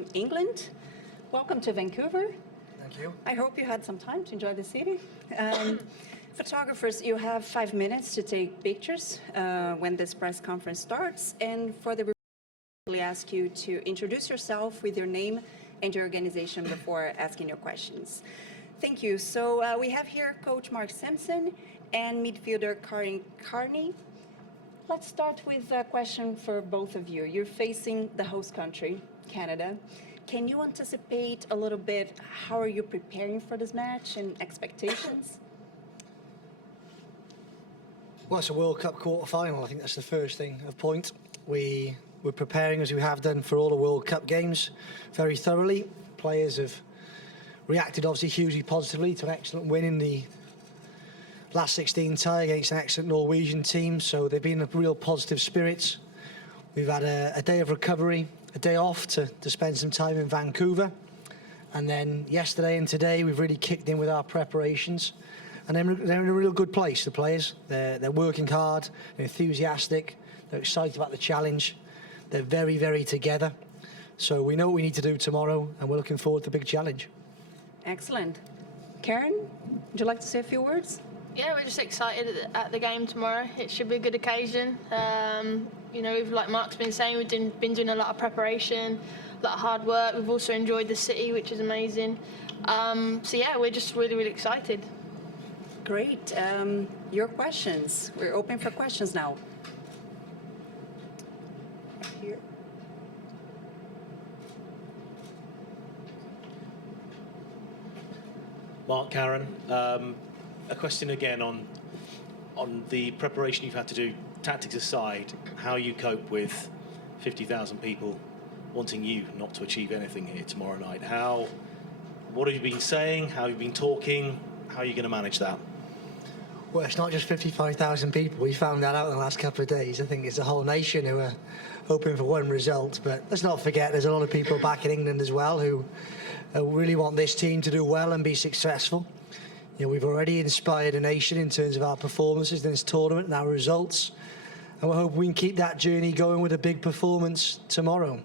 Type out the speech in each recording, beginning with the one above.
from England. Welcome to Vancouver. Thank you. I hope you had some time to enjoy the city. Photographers, you have 5 minutes to take pictures when this press conference starts. And for the we ask you to introduce yourself with your name and your organization before asking your questions. Thank you. So we have here Coach Mark Simpson and midfielder Karin Carney. Let's start with a question for both of you. You're facing the host country, Canada. Can you anticipate a little bit how are you preparing for this match and expectations? Well, it's a World Cup quarter-final. I think that's the first thing of point. We're preparing as we have done for all the World Cup games very thoroughly. Players have reacted obviously hugely positively to an excellent win in the last 16 tie against an excellent Norwegian team, so they've been in real positive spirits. We've had a day of recovery, a day off to spend some time in Vancouver, and then yesterday and today we've really kicked in with our preparations, and they're in a real good place, the players. They're working hard, they're enthusiastic, they're excited about the challenge, they're very, very together. So we know what we need to do tomorrow, and we're looking forward to the big challenge. Excellent. Karen, would you like to say a few words? Yeah, we're just excited at the game tomorrow. It should be a good occasion. You know, like Mark's been saying, we've been doing a lot of preparation, a lot of hard work. We've also enjoyed the city, which is amazing. So yeah, we're just really, really excited. Great. Your questions. We're open for questions now. Here. Mark, Karen, a question again on the preparation you've had to do, tactics aside, how you cope with 50,000 people wanting you not to achieve anything here tomorrow night. What have you been saying? How have you been talking? How are you going to manage that? Well, it's not just 55,000 people. We found that out in the last couple of days. I think it's the whole nation who are hoping for one result. But let's not forget there's a lot of people back in England as well who really want this team to do well and be successful. You know, we've already inspired a nation in terms of our performances in this tournament and our results. And we hope we can keep that journey going with a big performance tomorrow.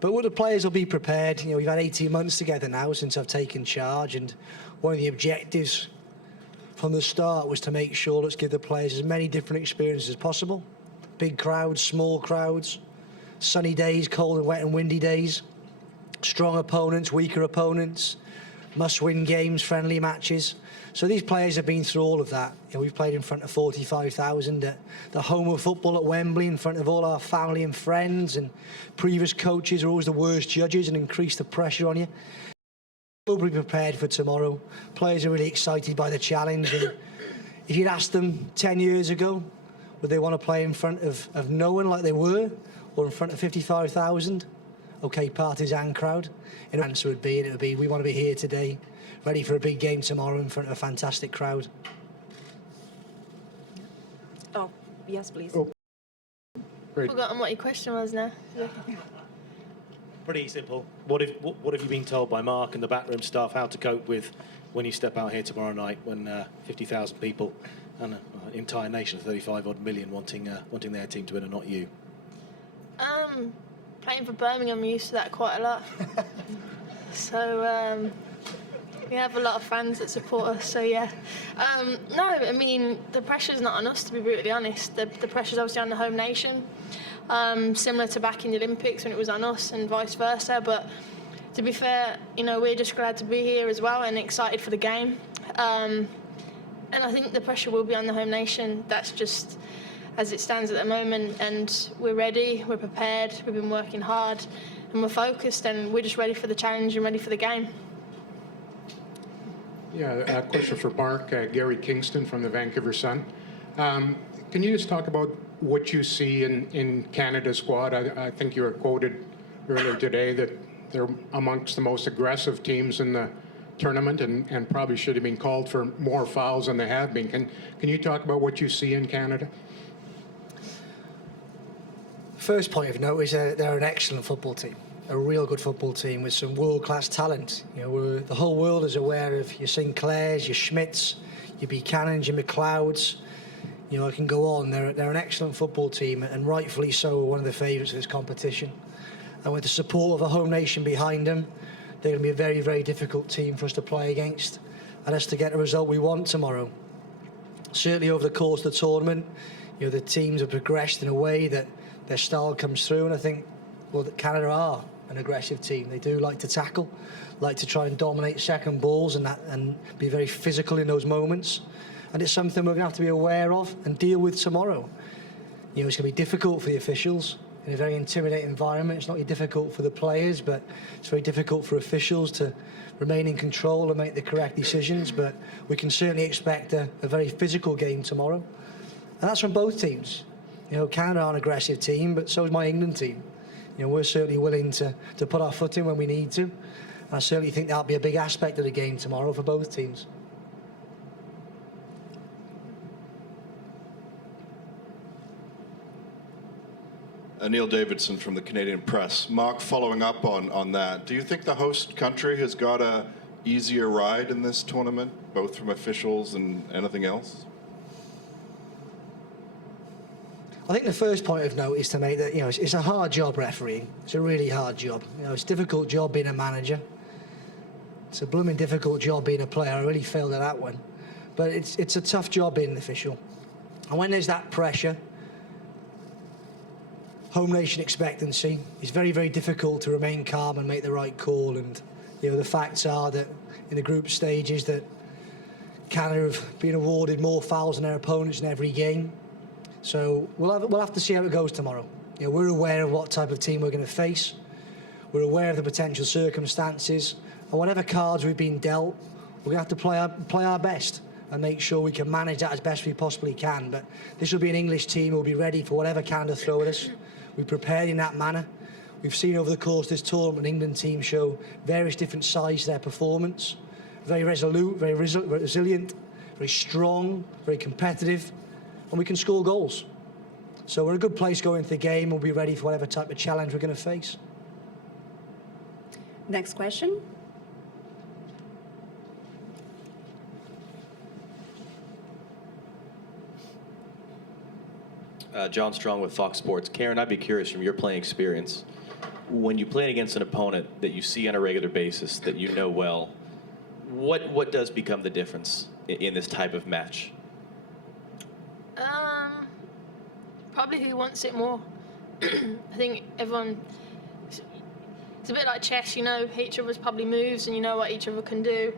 But what the players will be prepared. You know, we've had 18 months together now since I've taken charge, and one of the objectives from the start was to make sure let's give the players as many different experiences as possible. Big crowds, small crowds, sunny days, cold and wet and windy days, strong opponents, weaker opponents, must-win games, friendly matches. So these players have been through all of that. You know, we've played in front of 45,000 at the home of football at Wembley, in front of all our family and friends, and previous coaches are always the worst judges and increase the pressure on you. We'll be prepared for tomorrow. Players are really excited by the challenge. And if you'd asked them 10 years ago, would they want to play in front of no one like they were, or in front of 55,000? Okay, partisan crowd. And the answer would be, we want to be here today, ready for a big game tomorrow in front of a fantastic crowd. Oh, yes, please. Oh. Great. Forgotten what your question was now. Pretty simple. What have you been told by Mark and the backroom staff how to cope with when you step out here tomorrow night when 50,000 people and an entire nation of 35-odd million wanting their team to win and not you? Playing for Birmingham, I'm used to that quite a lot. So we have a lot of fans that support us, so yeah. No, I mean, the pressure's not on us, to be brutally honest. The pressure's obviously on the home nation, similar to back in the Olympics when it was on us and vice versa. But to be fair, you know, we're just glad to be here as well and excited for the game. And I think the pressure will be on the home nation. That's just as it stands at the moment, and we're ready, we're prepared, we've been working hard, and we're focused, and we're just ready for the challenge and ready for the game. Yeah, a question for Mark. Gary Kingston from the Vancouver Sun. Can you just talk about what you see in Canada's squad? I think you were quoted earlier today that they're amongst the most aggressive teams in the tournament and probably should have been called for more fouls than they have been. Can you talk about what you see in Canada? First point of note is they're an excellent football team, a real good football team with some world-class talent. You know, the whole world is aware of your Sinclairs, your Schmidts, your Buchanans, your McLeods. You know, I can go on. They're an excellent football team, and rightfully so, one of the favourites of this competition. And with the support of a home nation behind them, they're going to be a very, very difficult team for us to play against and us to get the result we want tomorrow. Certainly over the course of the tournament, the teams have progressed in a way that their style comes through, and I think, that Canada are an aggressive team. They do like to tackle, like to try and dominate second balls and be very physical in those moments. And it's something we're going to have to be aware of and deal with tomorrow. It's going to be difficult for the officials in a very intimidating environment. It's not only difficult for the players, but it's very difficult for officials to remain in control and make the correct decisions. But we can certainly expect a very physical game tomorrow. And that's from both teams. Canada are an aggressive team, but so is my England team. We're certainly willing to put our foot in when we need to. And I certainly think that'll be a big aspect of the game tomorrow for both teams. Neil Davidson from the Canadian Press. Mark, following up on that, do you think the host country has got a easier ride in this tournament, both from officials and anything else? I think the first point of note is to make that, it's a hard job refereeing. It's a really hard job. It's a difficult job being a manager. It's a blooming difficult job being a player. I really failed at that one. But it's a tough job being an official. And when there's that pressure, home nation expectancy, it's very, very difficult to remain calm and make the right call. And, the facts are that in the group stages that Canada have been awarded more fouls than their opponents in every game. So we'll have to see how it goes tomorrow. We're aware of what type of team we're going to face. We're aware of the potential circumstances, and whatever cards we've been dealt, we're going to have to play our best and make sure we can manage that as best we possibly can. But this will be an English team who will be ready for whatever Canada throw at us. We've prepared in that manner. We've seen over the course of this tournament an England team show various different sides to their performance. Very resolute, very resilient, very strong, very competitive. And we can score goals. So we're in a good place going into the game. We'll be ready for whatever type of challenge we're going to face. Next question. John Strong with Fox Sports. Karen, I'd be curious from your playing experience, when you play against an opponent that you see on a regular basis, that you know well, what does become the difference in this type of match? Probably who wants it more. I think everyone, it's a bit like chess, each other's probably moves and you know what each other can do.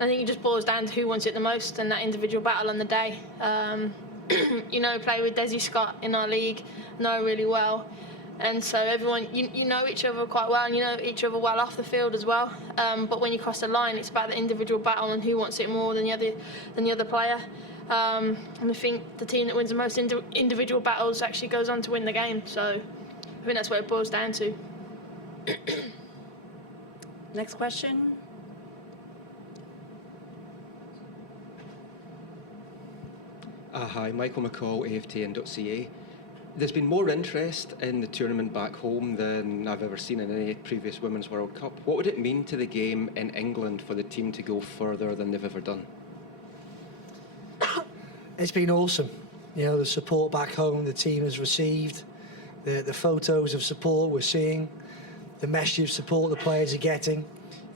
I think it just boils down to who wants it the most and that individual battle on the day. Play with Desi Scott in our league, know really well. And so everyone, you know each other quite well and you know each other well off the field as well. But when you cross the line, it's about the individual battle and who wants it more than the other player. And I think the team that wins the most individual battles actually goes on to win the game. So I think that's what it boils down to. Next question. Hi, Michael McCall, AFTN.ca. There's been more interest in the tournament back home than I've ever seen in any previous Women's World Cup. What would it mean to the game in England for the team to go further than they've ever done? It's been awesome. The support back home the team has received, the photos of support we're seeing, the message of support the players are getting.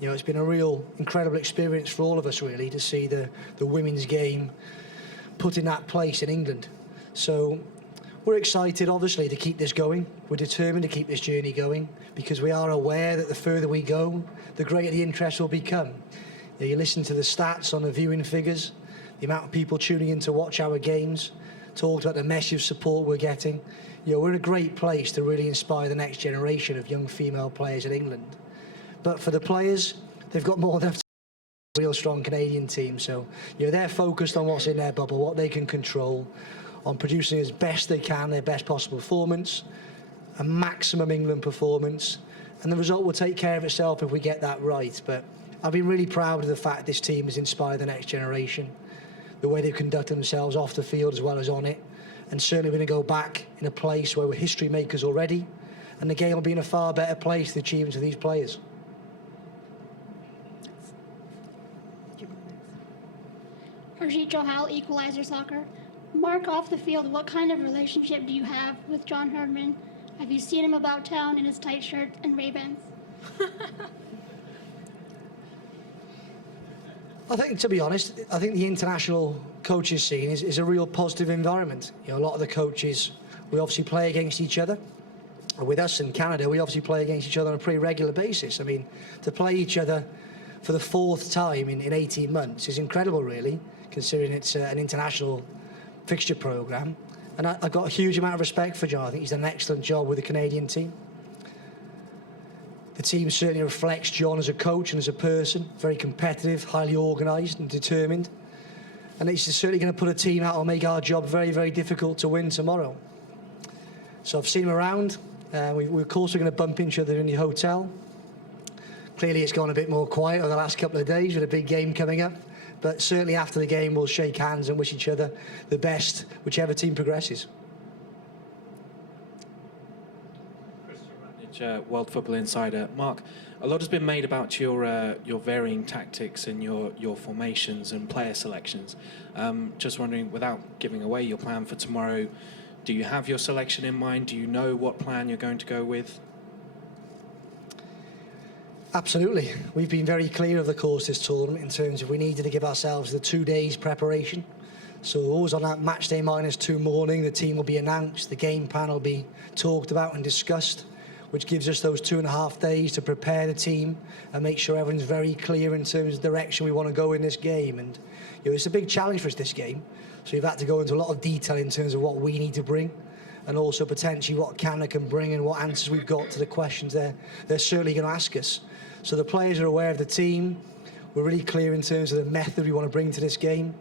It's been a real incredible experience for all of us, really, to see the women's game put in that place in England. So we're excited, obviously, to keep this going. We're determined to keep this journey going because we are aware that the further we go, the greater the interest will become. You listen to the stats on the viewing figures, the amount of people tuning in to watch our games, talked about the massive support we're getting. We're in a great place to really inspire the next generation of young female players in England. But for the players, they've got more than a real strong Canadian team. So they're focused on what's in their bubble, what they can control, on producing as best they can, their best possible performance, a maximum England performance. And the result will take care of itself if we get that right. But I've been really proud of the fact this team has inspired the next generation, the way they've conducted themselves off the field as well as on it. And certainly we're going to go back in a place where we're history makers already, and the game will be in a far better place, the achievements of these players. Harjeet Johal, Equalizer Soccer. Mark, off the field, what kind of relationship do you have with John Herdman? Have you seen him about town in his tight shirt and Ray-Bans? I think, to be honest, I think the international coaches scene is a real positive environment. You know, a lot of the coaches, we obviously play against each other. With us in Canada, we obviously play against each other on a pretty regular basis. I mean, to play each other for the 4th time in 18 months is incredible, really, considering it's an international fixture program. And I've got a huge amount of respect for John. I think he's done an excellent job with the Canadian team. The team certainly reflects John as a coach and as a person, very competitive, highly organised and determined. And he's certainly going to put a team out and make our job very, very difficult to win tomorrow. So I've seen him around. Of course, we're going to bump into each other in the hotel. Clearly, it's gone a bit more quiet over the last couple of days with a big game coming up. But certainly after the game, we'll shake hands and wish each other the best, whichever team progresses. World Football Insider. Mark, a lot has been made about your varying tactics and your formations and player selections. Just wondering, without giving away your plan for tomorrow, do you have your selection in mind? Do you know what plan you're going to go with? Absolutely. We've been very clear of the course this tournament in terms of we needed to give ourselves the 2 days preparation. So always on that match day -2 morning, the team will be announced, the game plan will be talked about and discussed, which gives us those 2.5 days to prepare the team and make sure everyone's very clear in terms of the direction we want to go in this game. And you know, it's a big challenge for us, this game. So we've had to go into a lot of detail in terms of what we need to bring and also potentially what Canada can bring and what answers we've got to the questions they're certainly going to ask us. So the players are aware of the team. We're really clear in terms of the method we want to bring to this game.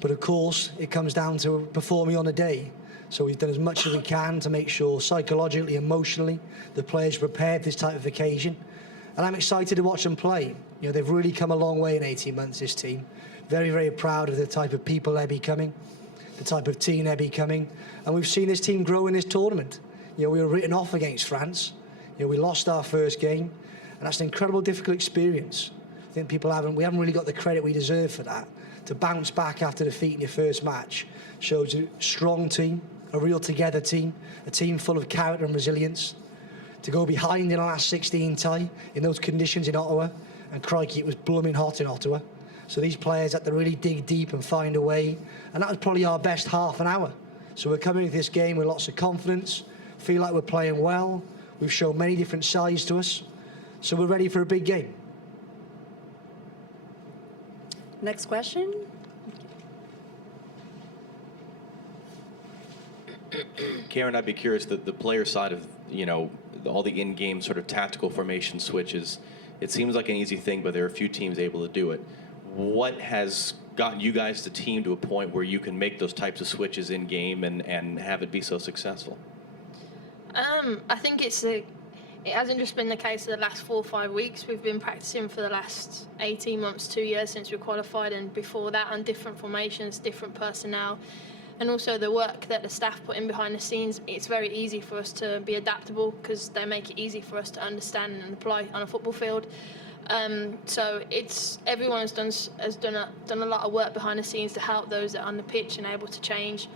But of course, it comes down to performing on the day. So we've done as much as we can to make sure psychologically, emotionally, the players are prepared for this type of occasion. And I'm excited to watch them play. You know, they've really come a long way in 18 months, this team. Very, very proud of the type of people they're becoming, the type of team they're becoming. And we've seen this team grow in this tournament. You know, we were written off against France. You know, we lost our first game. And that's an incredible, difficult experience. I think we haven't really got the credit we deserve for that. To bounce back after defeating your first match shows a strong team, a real together team, a team full of character and resilience. To go behind in the last 16 tie in those conditions in Ottawa, and crikey, it was blooming hot in Ottawa. So these players had to really dig deep and find a way, and that was probably our best half an hour. So we're coming into this game with lots of confidence, feel like we're playing well. We've shown many different sides to us, so we're ready for a big game. Next question. Karen, I'd be curious, the player side of, you know, all the in-game sort of tactical formation switches, it seems like an easy thing, but there are a few teams able to do it. What has gotten you guys, the team, to a point where you can make those types of switches in-game and have it be so successful? I think it hasn't just been the case of the last 4 or 5 weeks. We've been practicing for the last 18 months, 2 years since we qualified, and before that on different formations, different personnel. And also the work that the staff put in behind the scenes, it's very easy for us to be adaptable because they make it easy for us to understand and apply on a football field. So everyone has done a lot of work behind the scenes to help those that are on the pitch and able to change.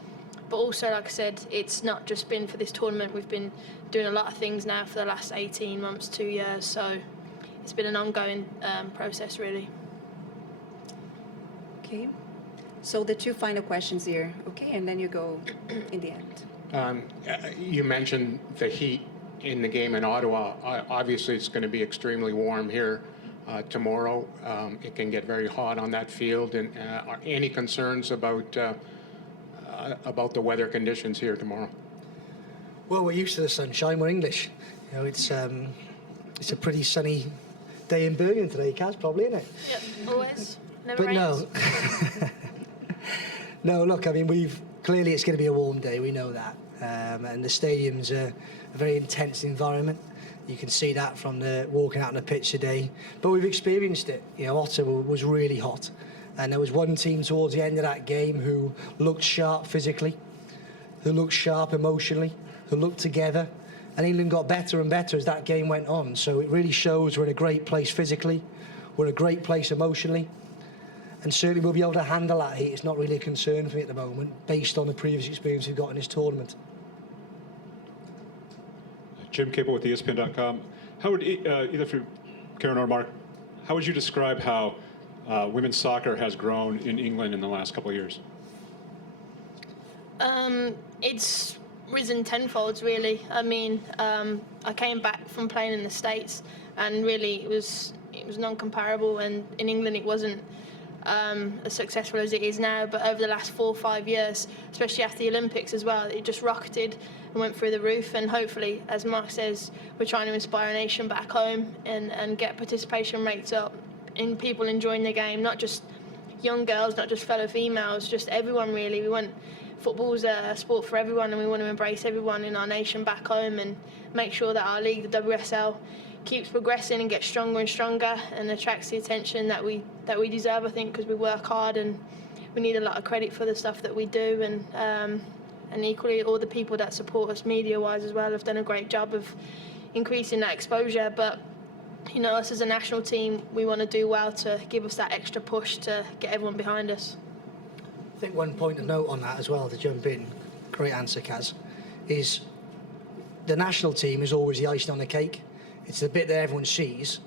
But also, like I said, it's not just been for this tournament. We've been doing a lot of things now for the last 18 months, 2 years. So it's been an ongoing process, really. Okay. So the 2 final questions here, okay, and then you go in the end. You mentioned the heat in the game in Ottawa. Obviously, it's going to be extremely warm here tomorrow. It can get very hot on that field. And are any concerns about the weather conditions here tomorrow? Well, we're used to the sunshine. We're English. You know, it's a pretty sunny day in Birmingham today, Kaz, probably, isn't it? Yep, always. Never But rains. no. No, look, I mean, clearly it's going to be a warm day, we know that. And the stadium's a very intense environment. You can see that from walking out on the pitch today. But we've experienced it. You know, Ottawa was really hot. And there was one team towards the end of that game who looked sharp physically, who looked sharp emotionally, who looked together. And England got better and better as that game went on. So it really shows we're in a great place physically. We're in a great place emotionally. And certainly we'll be able to handle that heat. It's not really a concern for me at the moment, based on the previous experience we've got in this tournament. Jim Cable with ESPN.com. How would, either for Karen or Mark, how would you describe how women's soccer has grown in England in the last couple of years? It's risen tenfold, really. I mean, I came back from playing in the States, and really it was non-comparable. And in England, it wasn't as successful as it is now. But over the last 4 or 5 years, especially after the Olympics as well, it just rocketed and went through the roof. And hopefully, as Mark says, we're trying to inspire a nation back home and get participation rates up in people enjoying the game, not just young girls, not just fellow females, just everyone really. We want football's a sport for everyone, and we want to embrace everyone in our nation back home and make sure that our league, the WSL, keeps progressing and gets stronger and stronger and attracts the attention that we deserve, I think, because we work hard and we need a lot of credit for the stuff that we do. And equally, all the people that support us media-wise as well have done a great job of increasing that exposure. But you know, us as a national team, we want to do well to give us that extra push to get everyone behind us. I think one point of note on that as well, to jump in, great answer, Kaz, is the national team is always the icing on the cake. It's the bit that everyone sees,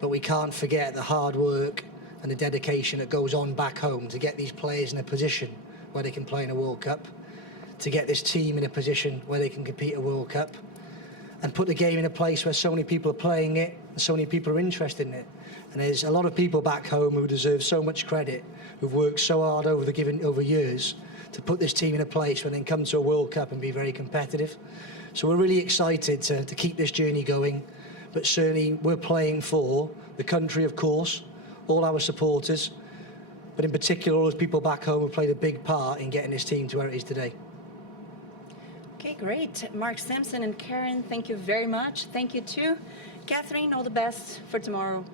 but we can't forget the hard work and the dedication that goes on back home to get these players in a position where they can play in a World Cup, to get this team in a position where they can compete at a World Cup, and put the game in a place where so many people are playing it and so many people are interested in it. And there's a lot of people back home who deserve so much credit, who've worked so hard over years to put this team in a place where they can come to a World Cup and be very competitive. So we're really excited to keep this journey going, but certainly we're playing for the country, of course, all our supporters, but in particular all those people back home who played a big part in getting this team to where it is today. Okay, great. Mark Sampson and Karen, thank you very much. Thank you too. Catherine, all the best for tomorrow.